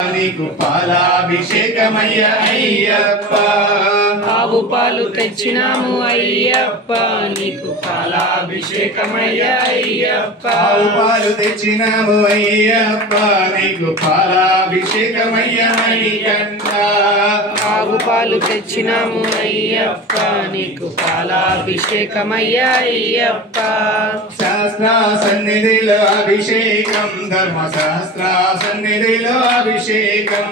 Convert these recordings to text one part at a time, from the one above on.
నీకు పాలాభిషేకమయ్య అయ్యప్ప ఆవు పాలు తెచ్చినాము అయ్యప్ప నీకు పాలాభిషేకమయ్య అయ్యప్ప ఆవు పాలు తెచ్చినాము అయ్యప్ప నీకు పాలాభిషేకమయ్య మణికంఠ ఆవు పాలు తెచ్చినాము అయ్యప్ప నీకు పాలాభిషేకమయ్య అయ్యప్ప శాస్త్ర సన్నిధిలో అభిషేకం ధర్మశాస్త్ర సన్నిధిలో అభిషేకం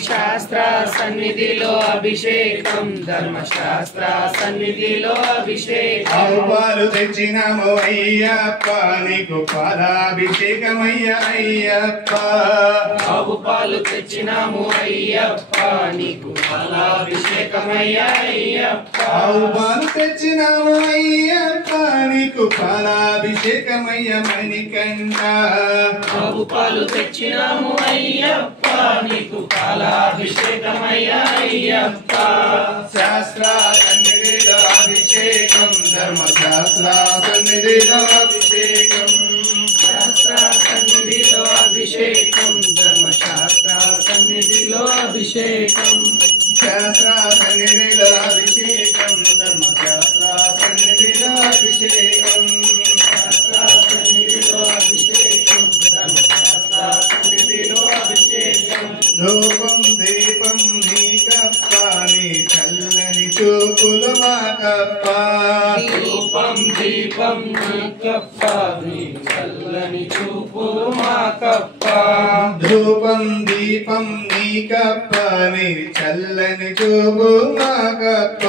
శాస్త్ర సన్నిధిలో అభిషేకం ధర్మశాస్త్ర సన్నిధిలో అభిషేకం ఆవు పాలు తెచ్చినాము అయ్యప్ప నీకు పాలాభిషేకమయ్య అయ్యప్ప ఆవు పాలు తెచ్చినాము అయ్యప్ప నీకు పాలాభిషేకమయ్య అయ్యప్ప ఆవు పాలు తెచ్చినాము అయ్యప్ప నీకు పాలాభిషేకమయ్య మణికంఠ ఆవు పాలు తెచ్చినాము అయ్యప్ప నీకు పాలాభిషేకమయ్య అయ్యప్ప శాస్త్ర సన్నిధిలో అభిషేకం ధర్మశాస్త్ర సన్నిధిలో అభిషేకం శాస్త్ర సన్నిధిలో అభిషేకం ధర్మశాస్త్ర సన్నిధిలో అభిషేకం శాస్త్ర సన్నిధిలో అభిషేకం ధర్మశాస్త్ర సన్నిధిలో అభిషేకం శాస్త్ర సన్నిధిలో అభిషేకం ధర్మశాస్త్ర సన్నిధిలో అభిషేకం ధూపం దీపం నీకప్ప నీ చల్లని చూపులు మాకప్ప ధూపం దీపం నీకప్ప నీ చల్లని చూపులు మాకప్ప ధూపం దీపం నీకప్ప నీ చల్లని చూపు మాకప్ప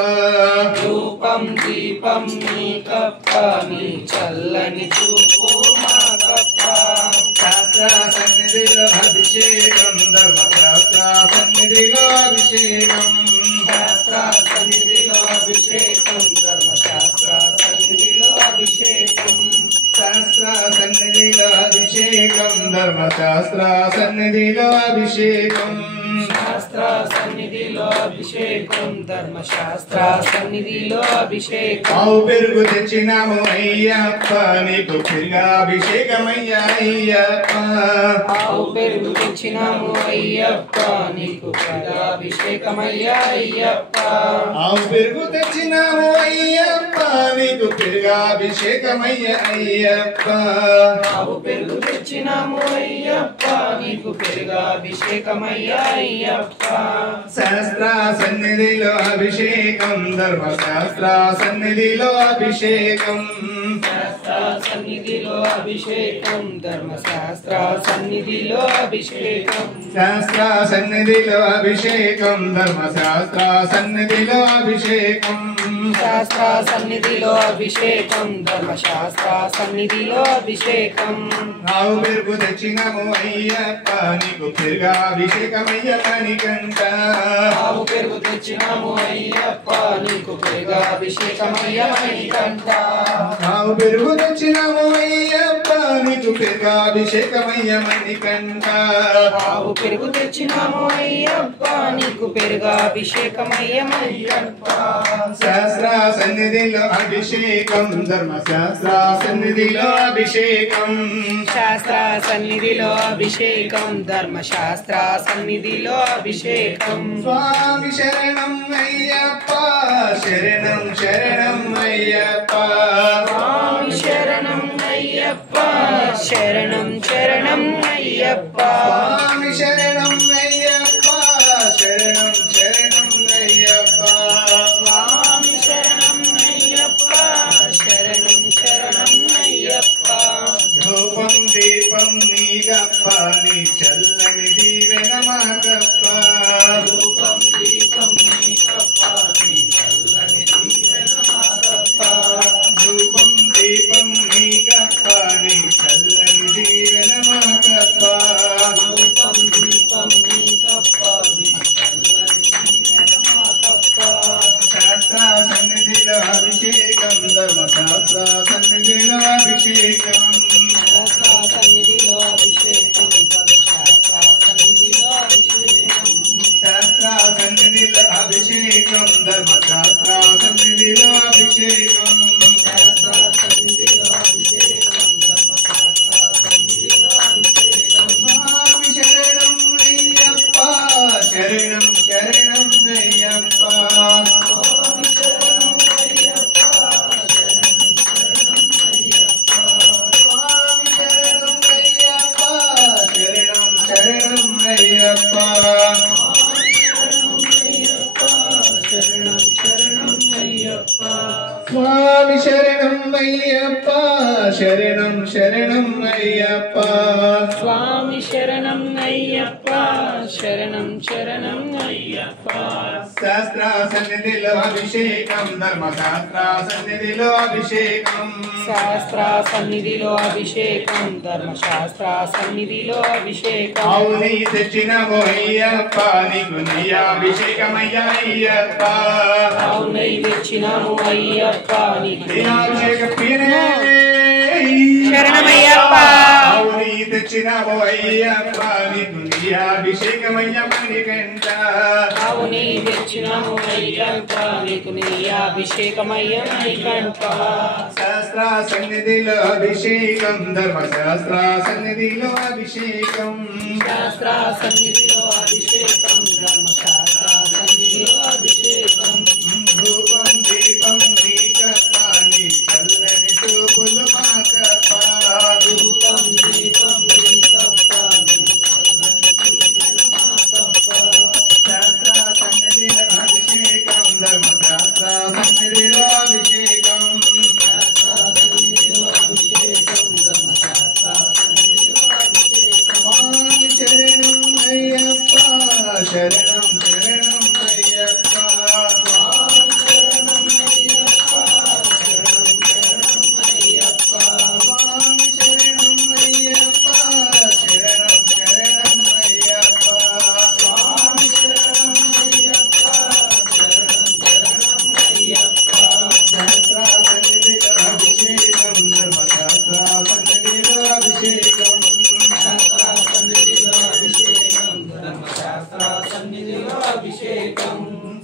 ధూపం దీపం నీకప్ప నీ చల్లని చూపు మాకప్ప శాస్త్ర సన్నిధిలో అభిషేకం ధర్మశాస్త్ర సన్నిధిలో అభిషేకం శాస్త్ర సన్నిధిలో అభిషేకం ధర్మశాస్త్ర సన్నిధిలో అభిషేకం శాస్త్ర సన్నిధిలో అభిషేకం ధర్మశాస్త్ర సన్నిధిలో అభిషేకం శాస్త్ర సన్నిధిలో అభిషేకం ధర్మశాస్త్ర సన్నిధిలో అభిషేకం ఆవు పెరుగు తెచ్చినాము అయ్యప్ప నీకు పెరుగాభిషేకమయ్య అయ్యప్ప ఆవు పెరుగు తెచ్చినాము అయ్యప్ప నీకు అభిషేకమయ్య అయ్యప్ప ఆవు పెరుగు తెచ్చినాము అయ్యప్ప నీకు పెరుగాభిషేకమయ్య అయ్యప్ప ఆవు పెరుగు తెచ్చినాము అయ్యప్ప నీకు పెరుగాభిషేకమయ్య అయ్యప్ప శాస్త్ర సన్నిధిలో అభిషేకం ధర్మశాస్త్ర సన్నిధిలో అభిషేకం శాస్త్ర సన్నిధిలో అభిషేకం ధర్మశాస్త్ర సన్నిధిలో అభిషేకం శాస్త్ర సన్నిధిలో అభిషేకం ధర్మశాస్త్ర సన్నిధిలో అభిషేకం శాస్త్ర సన్నిధిలో అభిషేకం ధర్మశాస్త్ర సన్నిధిలో అభిషేకం ఆవు పెరుగు తెచ్చినాము అయ్యప్ప నీకు పెరుగాభిషేకమయ్య మణికంఠ ఆవు పెరుగు తెచ్చినాము అయ్యప్ప నీకు పెరుగాభిషేకమయ్య మణికంఠ ఆవు పెరుగు తెచ్చినాము అయ్యప్ప నీకు పెరుగాభిషేకమయ్య మణికంఠ ఆవు పెరుగు తెచ్చినాము అయ్యప్ప నీకు పెరుగాభిషేకమయ్య మణికంఠ శాస్త్ర సన్నిధిలో అభిషేకం ధర్మశాస్త్ర సన్నిధిలో అభిషేకం శాస్త్ర సన్నిధిలో అభిషేకం ధర్మశాస్త్ర సన్నిధిలో అభిషేకం స్వామి శరణం అయ్యప్ప శరణం శరణం అయ్యప్ప స్వామి శరణం అయ్యప్ప శరణం శరణం అయ్యప్ప స్వామి శరణం అయ్యప్ప శరణం శరణం అయ్యప్ప స్వామి శరణం అయ్యప్ప శరణం శరణం అయ్యప్ప ధూపం దీపం నీగప్ప నీ చల్లని దీవెన మాకప్ప రూపం దీపం నీకప్ప నీ చల్లని దీవెన మాకప్ప ధూపం దీపం నీగప్ప నీ చల్లని దీవెన మాకప్ప రూపం దీపం నీకప్ప నీ చల్లని దీవెన మాకప్ప శాస్త్ర సన్నిధిలో అభిషేకం ధర్మశాస్త్ర సన్నిధిలో అభిషేకం శాస్త్ర సన్నిధిలో అభిషేకం ధర్మశాస్త్ర సన్నిధిలో శరణం శరణం అయ్యప్ప స్వామి శరణం అయ్యప్ప శరణం శరణం అయ్యప్ప శాస్త్ర సన్నిధిలో అభిషేకం ధర్మశాస్త్ర సన్నిధిలో అభిషేకం శాస్త్ర సన్నిధిలో అభిషేకం ధర్మశాస్త్ర సన్నిధిలో అభిషేకం అవుని తెచ్చినమో అయ్యప్ప నీకు నీ అభిషేకమయ్యా అయ్యప్ప అవునై తెచ్చినాము అయ్యప్ప నీకు నీ అభిషేక ప్రియనే శరణమయ్యప్ప అవుని తెచ్చినమో అయ్యప్ప నీకు నీ అభిషేకమయ్యా మణికంఠ అవుని తెచ్చినాము అయ్యప్ప నీకు నీ అభిషేకమయ్య మణికంఠ శాస్త్ర సన్నిధిలో అభిషేకం ధర్మశాస్త్ర సన్నిధిలో అభిషేకం శాస్త్ర సన్నిధిలో అభిషేకం ధర్మశాస్త్ర సన్నిధిలో అభిషేకం ధూపం దీపం నీకప్పాని చల్లని చూపులు మాకప్ప ధూపం దీపం దీపప్ప శాస్త్ర సన్నిధిలో అభిషేకం ధర్మశాస్త్ర సన్నిధిలో అభిషేకం స్వామి శరణం అయ్యప్ప శరణం శరణం అయ్యప్ప స్వామి శరణం అయ్యప్ప శరణం శరణం అయ్యప్ప శాస్త్ర సన్నిధిలో అభిషేకం ధర్మశాస్త్ర సన్నిధిలో అభిషేకం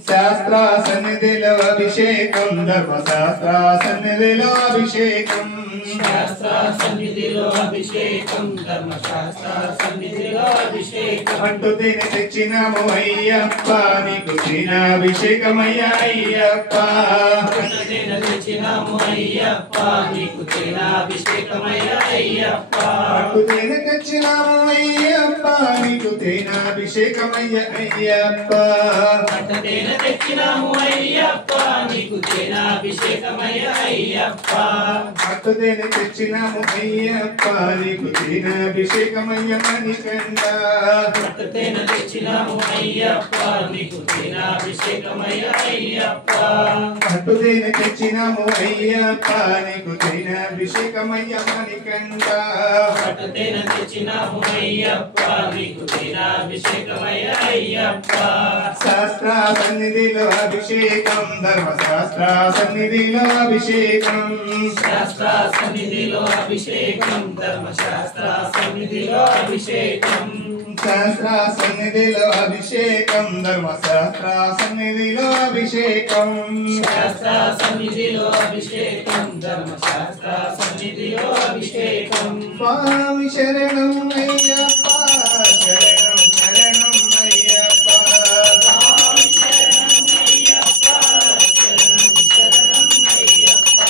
శాస్త్ర సన్నిధిలో అభిషేకం ధర్మశాస్త్ర సన్నిధిలో అభిషేకం శాస్త్ర సన్నిధిలో అభిషేకం ధర్మశాస్త్ర సన్నిధిలో అభిషేకం అంటూ తిని తెచ్చినాము అయ్యప్ప నీకు తినాభిషేకమయ్యా అయ్యప్ప తెచ్చినాము అయ్యప్ప నీకు తినాభిషేకమయ్య అయ్యప్ప అంటూ తిని తెచ్చినాము అయ్యప్ప నీకు తినాభిషేకమయ్యా అయ్యప్ప పట్టదేన తెచ్చినాము అయ్యప్ప నీకు తినాభిషేకమయ్య అయ్యప్ప అంటూ తిని తెచ్చినాము అయ్యప్ప నీకు తినాభిషేకమయ్యా మణికంఠ పట్టదేన తెచ్చినాము అయ్యప్ప నీకు తినాభిషేకమయ్య అయ్యప్ప అంటూ తిని తెచ్చినాము అయ్యప్ప నీకు తినాభిషేకమయ్యా మణికంఠ పట్టదేన తెచ్చినాము అయ్యప్ప నీకు తినాభిషేకమయ్య అయ్యప్ప శాస్త్ర సన్నిధిలో అభిషేకం ధర్మశాస్త్ర సన్నిధిలో అభిషేకం శాస్త్ర సన్నిధిలో అభిషేకం ధర్మశాస్త్ర సన్నిధిలో అభిషేకం శాస్త్ర సన్నిధిలో అభిషేకం ధర్మశాస్త్ర సన్నిధిలో అభిషేకం శాస్త్ర సన్నిధిలో అభిషేకం ధర్మశాస్త్ర సన్నిధిలో అభిషేకం స్వామి శరణం అయ్యప్ప శరణం శరణం అయ్యప్ప స్వామి శరణం అయ్యప్ప శరణం శరణం అయ్యప్ప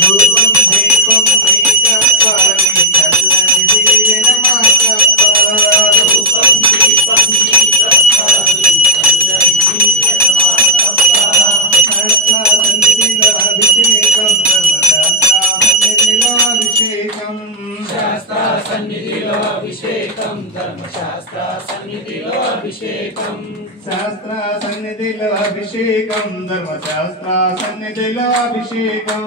ధూపం దీపం నీకప్ప నీ చల్లని దీవెన మాకప్ప రూపం దీపం నీకప్ప నీ చల్లని దీవెన మాకప్ప శాస్త్ర సన్నిధిలో అభిషేకం ధర్మశాస్త్ర సన్నిధిలో అభిషేకం శాస్త్ర సన్నిధిలో అభిషేకం ధర్మశాస్త్ర సన్నిధిలో అభిషేకం శాస్త్ర సన్నిధిలో అభిషేకం ధర్మశాస్త్ర సన్నిధిలో అభిషేకం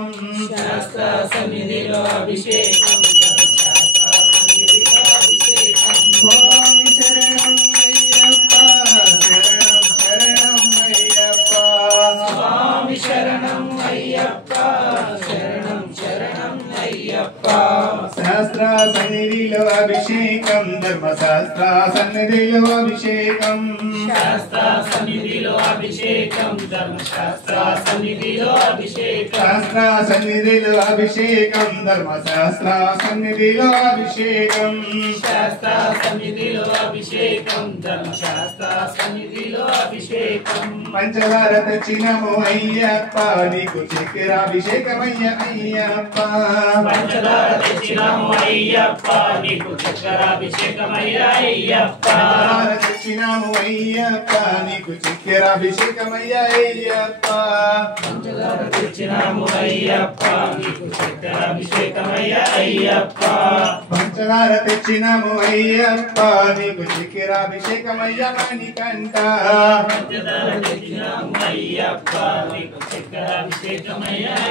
శాస్త్ర సన్నిధిలో అభిషేకం ధర్మశాస్త్ర సన్నిధిలో అభిషేకం స్వామి శరణం అయ్యప్ప శరణం శరణం అయ్యప్ప స్వామి శరణం అయ్యప్ప శరణం శరణం అయ్యప్ప శాస్త్ర సన్నిధిలో అభిషేకం ధర్మశాస్త్ర సన్నిధిలో అభిషేకం శాస్త్ర సన్నిధిలో అభిషేకం ధర్మశాస్త్ర సన్నిధిలో అభిషేకం శాస్త్ర సన్నిధిలో అభిషేకం ధర్మశాస్త్ర సన్నిధిలో అభిషేకం శాస్త్ర సన్నిధిలో అభిషేకం ధర్మశాస్త్ర సన్నిధిలో అభిషేకం పంచదార తెచ్చినము అయ్యప్ప నీకు చక్కెరాభిషేకమయ్య అయ్యప్ప పంచదార తెచ్చి తెచ్చినాము అయ్యప్ప నీకు చక్కెరాభిషేకమయ్యా అయ్యప్ప పంచదార తెచ్చినాము అయ్యప్ప నీకు చక్కెరాభిషేకమయ్యా అయ్యప్ప పంచదార తెచ్చినాము అయ్యప్ప నీకు చక్కెరాభిషేకమయ్యా అయ్యప్ప పంచదార తెచ్చినాము అయ్యప్ప నీకు చక్కెరాభిషేకమయ్యా మణికంఠ పంచదార తెచ్చినాము అయ్యప్ప నీకు చక్కెరాభిషేకమయ్యా